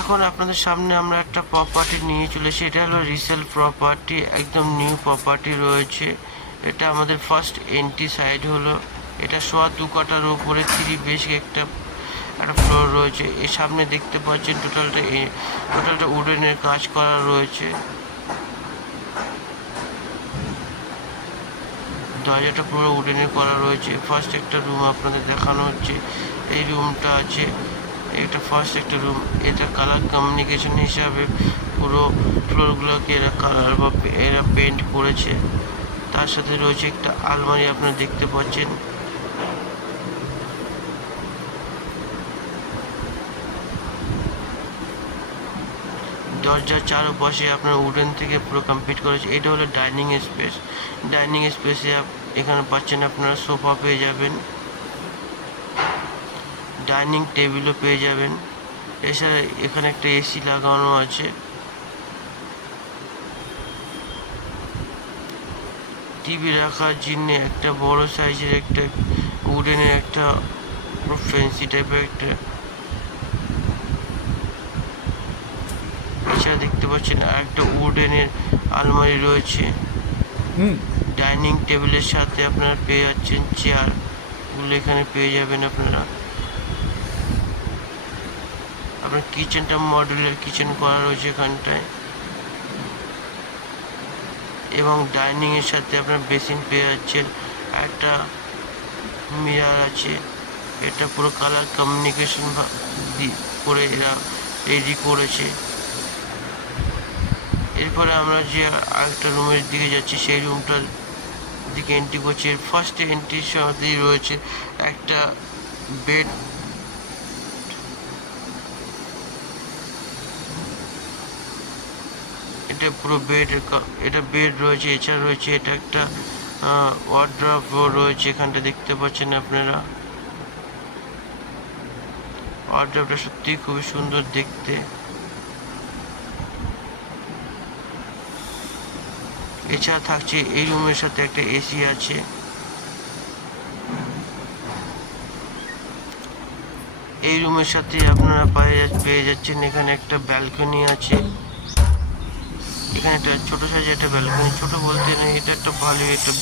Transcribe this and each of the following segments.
এখন আপনাদের সামনে আমরা একটা প্রপার্টি নিয়ে চলে এসেছি। এটা হলো রিসেল প্রপার্টি, একদম নিউ প্রপার্টি রয়েছে। এটা আমাদের ফার্স্ট এন্ট্রি সাইড হলো। এটা 2.25 কাঠার উপরে 3 বেশ একটা ফ্লোর রয়েছে। এর সামনে দেখতে পাচ্ছেন টোটালটা উডেনের কাজ করা রয়েছে। দরজাটা পুরো উডেনের করা রয়েছে। ফার্স্ট একটা রুম আপনাদের দেখানো হচ্ছে। এই রুমটা আছে, এটা ফার্স্ট একটা রুম। এটা কালার কমিউনিকেশন হিসাবে পুরো ফ্লোরগুলোকে এরা কালার বা এরা পেন্ট করেছে। তার সাথে রয়েছে একটা আলমারি আপনারা দেখতে পাচ্ছেন। দরজার চারপাশে আপনার উডেন থেকে পুরো কমপ্লিট করেছে। এটা হলো ডাইনিং স্পেস। ডাইনিং স্পেসে এখানে পাচ্ছেন আপনারা সোফা পেয়ে যাবেন, ডাইনিং টেবিলও পেয়ে যাবেন। এছাড়া এখানে একটা এসি লাগানো আছে। টিভি রাখার জন্য একটা বড় সাইজের একটা উডেনের একটা ফ্যান্সি টাইপের একটা। এছাড়া দেখতে পাচ্ছেন আর একটা উডেনের আলমারি রয়েছে। ডাইনিং টেবিলের সাথে আপনারা পেয়ে যাচ্ছেন চেয়ারগুলো, এখানে পেয়ে যাবেন আপনারা। আপনার কিচেনটা মডুলার কিচেন করা রয়েছে এখানটায়, এবং ডাইনিং এর সাথে আপনার বেসিন পেয়ে যাচ্ছেন। একটা মিরর আছে। এটা পুরো কালার কমিউনিকেশন করে এরা রেডি করেছে। এরপরে আমরা যে আরেকটা রুমের দিকে যাচ্ছি, সেই রুমটার দিকে এন্ট্রি করছি। ফার্স্ট এন্ট্রির সাথেই রয়েছে একটা বেড। এটা পুরো বেড, এটা বেড রয়েছে। এছাড়া রয়েছে এটা একটা ওয়ার্ড্রপ রয়েছে এখানটা দেখতে পাচ্ছেন আপনারা। ওয়ার্ড্রপটা সত্যি খুবই সুন্দর দেখতে। এছাড়া থাকছে এই রুমের সাথে একটা এসি আছে। এই রুমের সাথে আপনারা পেয়ে যাচ্ছেন এখানে একটা ব্যালকনি আছে। এখানে একটা ছোট সাইজের একটা ব্যালকনি, ছোট বলতে নেই, এটা একটা ভালোই একটা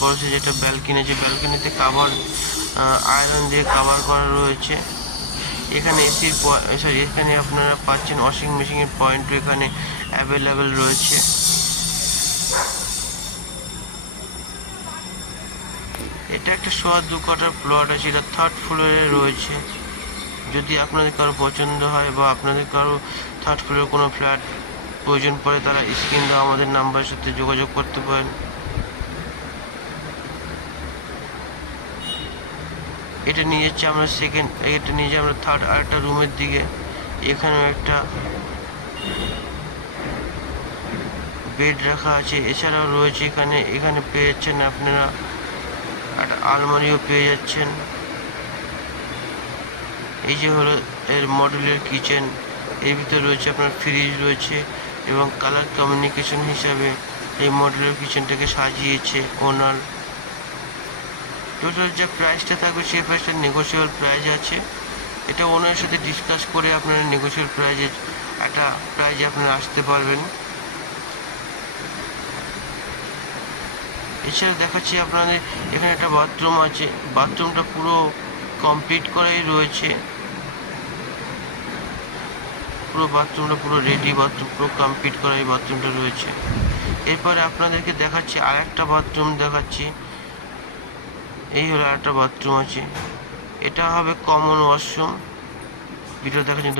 বড় সাইজের একটা ব্যালকনি আছে। ব্যালকনিতে আয়রন দিয়ে কাভার করা রয়েছে। এখানে এখানে আপনারা পাচ্ছেন ওয়াশিং মেশিনের পয়েন্টও এখানে অ্যাভেলেবেল রয়েছে। এটা একটা 2.25 কাঠার প্লট আছে। এটা 3rd ফ্লোরে রয়েছে। যদি আপনাদের কারো পছন্দ হয় বা আপনাদের কারো 3rd ফ্লোরে কোনো ফ্ল্যাট প্রয়োজন পড়ে, তারা স্ক্রিন দেওয়া আমাদের নাম্বারের সাথে যোগাযোগ করতে পারেন। এটা নিয়ে যাচ্ছি আমরা এটা নিয়ে যাই আমরা 3rd আরেকটা রুমের দিকে। এখানেও একটা বেড রাখা আছে। এছাড়াও রয়েছে এখানে পেয়ে যাচ্ছেন আপনারা একটা আলমারিও পেয়ে যাচ্ছেন। এই যে হলো এর মডুলার কিচেন। এর ভিতরে রয়েছে আপনার ফ্রিজ রয়েছে, এবং কালার কমিউনিকেশন হিসাবে এই মডুলার কিচেনটাকে সাজিয়েছে ওনার। টোটাল যে প্রাইসটা থাকবে সেই প্রাইসটা নেগোসিয়েবল প্রাইস আছে। এটা ওনার সাথে ডিসকাস করে আপনারা নেগোসিয়েবল প্রাইজে আপনারা আসতে পারবেন। এছাড়া দেখাচ্ছি আপনাদের এখানে একটা বাথরুম আছে। বাথরুমটা পুরো কমপ্লিট করাই রয়েছে। বাথরুমটা পুরো রেডি, বাথরুম পুরো কমপ্লিট করা এই বাথরুমটা রয়েছে। এরপরে আপনাদেরকে দেখাচ্ছি আর একটা বাথরুম দেখাচ্ছি। এই হলো আরেকটা বাথরুম আছে। এটা হবে কমন ওয়াশরুম। ভিডিও দেখার জন্য